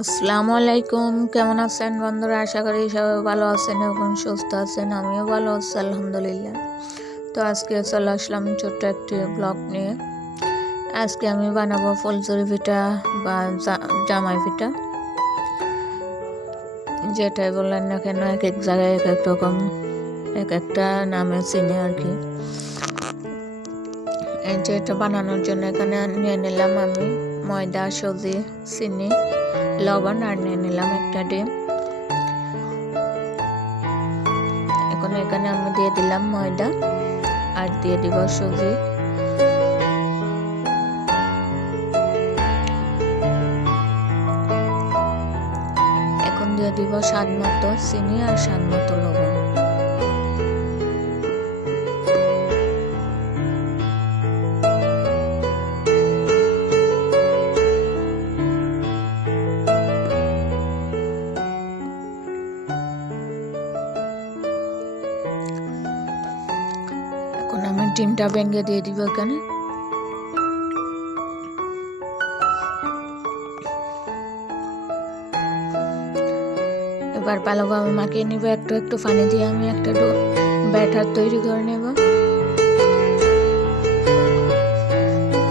আসসালামু আলাইকুম। কেমন আছেন বন্ধুরা? আশা করি সবাই ভালো আছেন এবং সুস্থ আছেন। আমিও ভালো আছি আলহামদুলিল্লাহ। তো আজকে চলে আসলাম ছোট্ট একটি ব্লগ নিয়ে। আজকে আমি বানাবো ফুলচুরি পিঠা বা জামাই পিঠা, যেটাই বললেন না কেন এক এক জায়গায় এক এক রকম এক একটা নামে চিনি আর কি। এই যে এটা বানানোর জন্য এখানে নিয়ে নিলাম আমি ময়দা, সুজি, চিনি, লবণ আর নিয়ে নিলাম একটা ডিম। এখন এখানে আমি দিয়ে দিলাম ময়দা আর দিয়ে দিব সুজি। এখন দিয়ে দিব স্বাদ মতো চিনি আর স্বাদ মতো লবণ। এখন আমি ডিমটা ভেঙে দিয়ে দিব এখানে। এবার ভালোভাবে মাখিয়ে নিব। একটু একটু পানি দিয়ে আমি একটা ব্যাটার তৈরি করে নেব।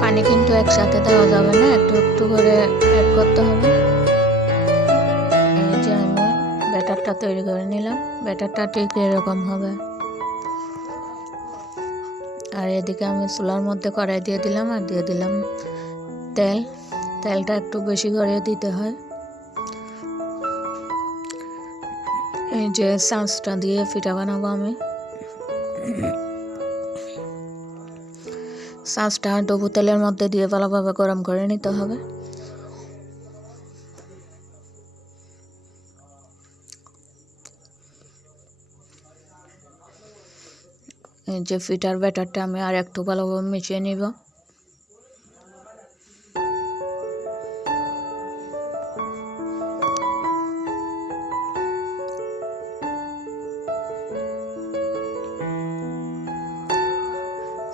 পানি কিন্তু একসাথে দেওয়া যাবে না, একটু একটু করে অ্যাড করতে হবে। এই যে আমি ব্যাটারটা তৈরি করে নিলাম। ব্যাটারটা ঠিক এরকম হবে। আর এদিকে আমি চুলার মধ্যে কড়াই দিয়ে দিলাম আর দিয়ে দিলাম তেল। তেলটা একটু বেশি করে দিতে হয়। এই যে চাঁচটা দিয়ে পিঠা বানাবো আমি। চাঁচটা ডুবো তেলের মধ্যে দিয়ে ভালোভাবে গরম করে নিতে হবে। এই যে পিঠার ব্যাটারটা আমি আর একটু ভালোভাবে মিশিয়ে নিব।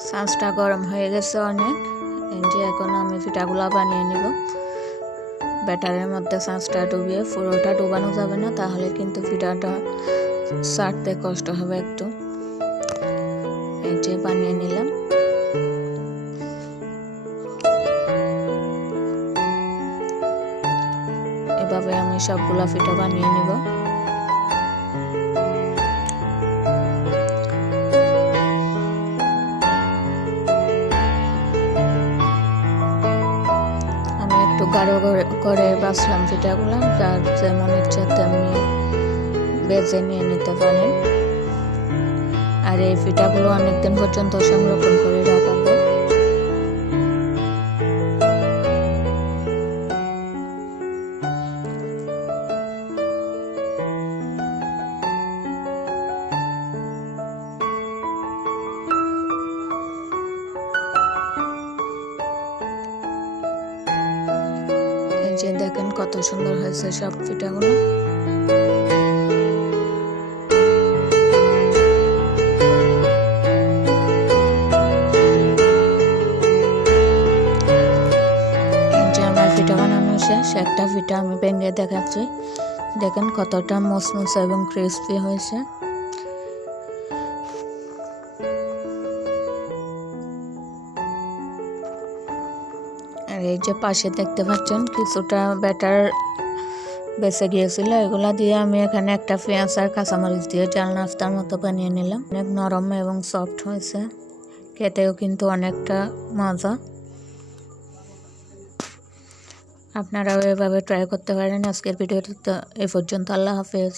চাঁচটা গরম হয়ে গেছে অনেক। এই যে এখন আমি পিঠাগুলা বানিয়ে নিব। ব্যাটারের মধ্যে চাঁচটা ডুবিয়ে, পুরোটা ডুবানো যাবে না, তাহলে কিন্তু পিঠাটা ছাড়তে কষ্ট হবে একটু। এই যে বানিয়ে নিলাম। এভাবে আমি সবগুলা পিঠা বানিয়ে নিব। আমি একটু গাঢ় করে বাছলাম পিঠাগুলো, যার যেমন ইচ্ছা তেমনি বেজে নিয়ে নিতে পারেন। আর এই পিঠাগুলো অনেকদিন পর্যন্ত সংরক্ষণ করে রাখা যায়। এই যে দেখেন কত সুন্দর হয়েছে সব পিঠাগুলো। পিঠা বানানো শেষ। একটা পিঠা আমি ভেঙে দেখাচ্ছি। দেখেন কতটা মুসমুসে এবং ক্রিস্পি হয়েছে। আর এই যে পাশে দেখতে পাচ্ছেন কিছুটা ব্যাটার বেঁচে গিয়েছিল, এগুলা দিয়ে আমি এখানে একটা পেঁয়াজ আর কাঁচামরিচ দিয়ে জাল নাস্তার মতো বানিয়ে নিলাম। অনেক নরম এবং সফট হয়েছে, খেতেও কিন্তু অনেকটা মজা। আপনারাও এভাবে ট্রাই করতে পারেন। আজকের ভিডিওটা এ পর্যন্ত। আল্লাহ হাফেজ।